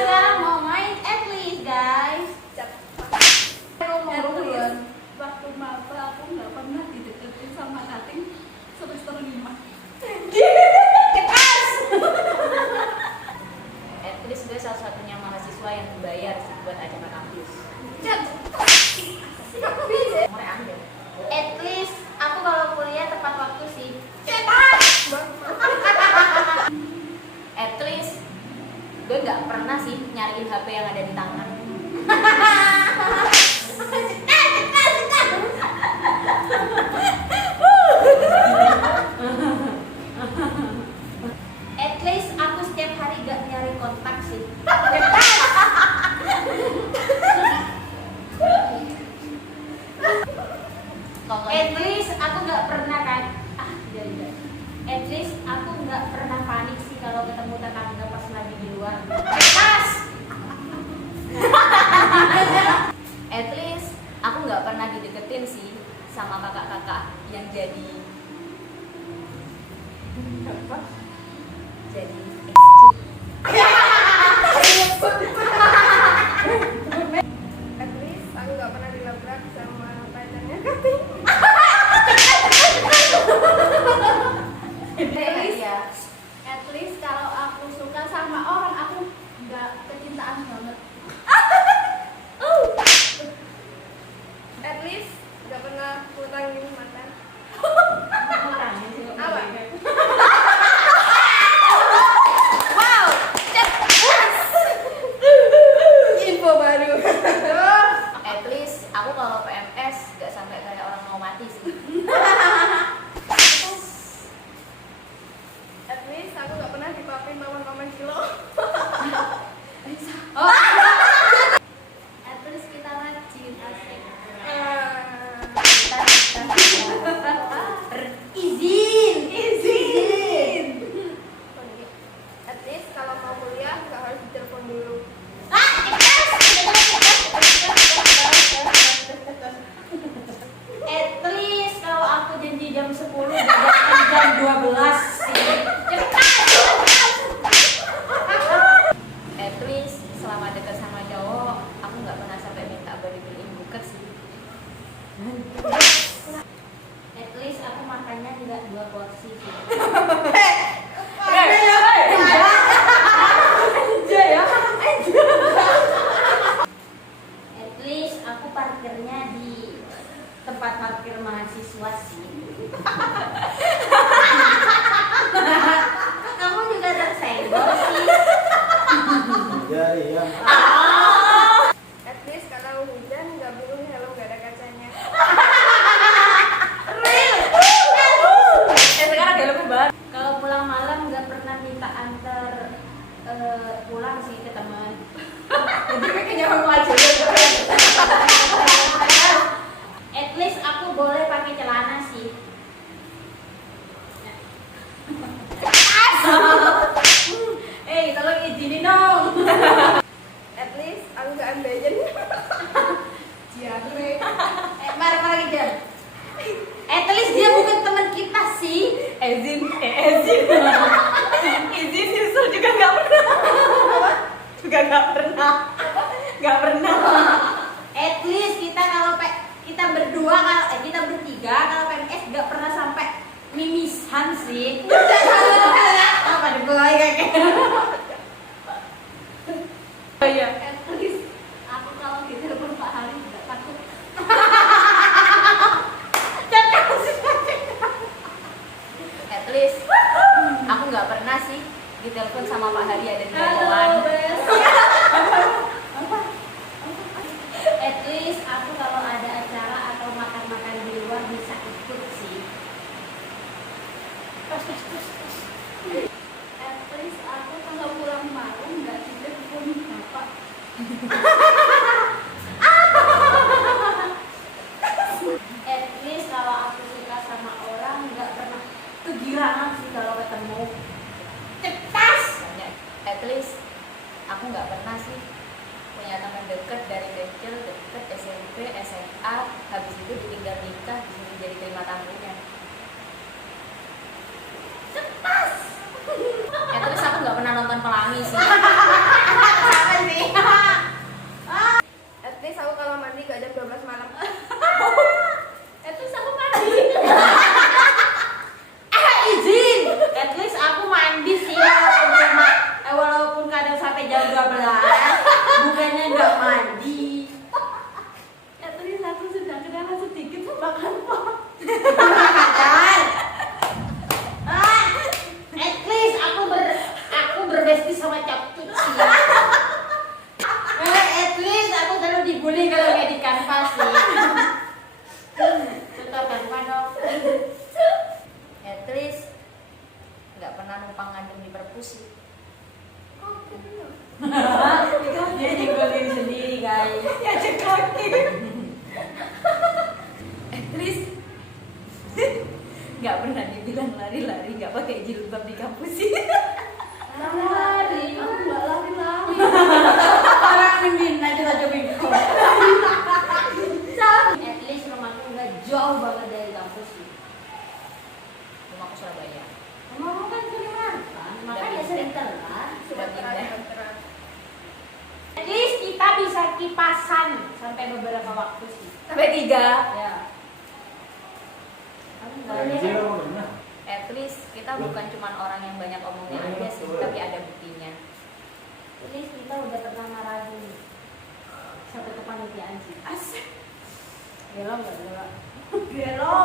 sekarang mau main Atlas guys. Waktu maba aku nggak pernah dideketin sama cutting semester 5. Atlas gue salah satunya mahasiswa yang dibayar sih buat acara kampus. Mulai ambil. Atlas aku kalau kuliah tepat waktu sih. Atlas gue nggak pernah sih nyariin HP yang ada di tangan. Atlas aku setiap hari gak nyari kontak sih. Atlas aku nggak pernah kan. Atlas aku nggak pernah panik sih kalau ketemu tetangga pas lagi di luar. Pas. Atlas aku nggak pernah dideketin sih sama kakak-kakak yang jadi At least aku nggak pernah dilabrak sama pacarnya cutting. At least kalau aku suka sama orang aku nggak kecintaan banget. At least nggak pernah ngutangin mantan. Wow, Info baru. Atlas aku kalau PMS nggak sampai kayak orang mau mati sih. At least aku nggak pernah dipapin paman-paman kilo. at least kita rajin asik. Izin. At least kalau mau kuliah nggak harus ditelepon dulu. At least kalau aku janji jam 10 datang jam 12 sih. Atlas selama dekat sama cowok aku nggak pernah sampai minta buat dibeliin buket sih. At least aku makannya enggak 2 porsi sih. At least aku parkirnya di tempat parkir mahasiswa sih. Kamu juga tersenggol sih. Iya. At least kalau hujan nggak bingung helm nggak ada kacanya. Sekarang dia lebih banget. Kalau pulang malam nggak pernah minta antar pulang sih ke teman. Jadi kayaknya orang pelajaran. At least aku boleh pakai celana sih. Tolong izinin dong. At least aku nggak ambeien. Mari Jan. At least dia bukan teman kita sih. Izin. Izin nyusul juga nggak pernah. Nggak pernah. At least kita kalau kita berdua kalau kita bertiga kalau PMS nggak pernah sampai mimisan sih. Apa deh boy kayak. Iya. At least aku kalau ditelepon Pak Hari nggak takut. At least aku nggak pernah sih ditelepon sama Pak Hari ada di jalan. At least aku kalau ada acara atau makan-makan di luar bisa ikut sih. At least aku kalau pulang malam nggak ditelepon bapak. At least kalau aku suka sama orang nggak pernah kegirangan sih kalau ketemu. Cetas. At least aku nggak pernah sih punya teman dekat dari kecil, deket SMP, SMA, habis itu ditinggal nikah, disuruh jadi terima tamunya. Cetas. Terus aku nggak pernah nonton Pelangi sih. Itu dia nyenggol diri sendiri guys. Ya cekokin. Tris nggak pernah dibilang lari-lari nggak pakai jilbab di kampus sih. Lari. Aku nggak lari-lari. Orang mending aja aja bingung. At least rumahku nggak jauh banget dari kampus sih. Rumahku Surabaya. Rumahku kan Kalimantan, makanya sering telat. Sudah pindah. At least kita bisa kipasan sampai beberapa waktu sih. Sampai 3. Ya. At least kita bukan cuma orang yang banyak omongnya aja sih, tapi ada buktinya. At least kita udah pernah marahin satu kepanitiaan sih. Asik. Gelo nggak gelo? Gelo.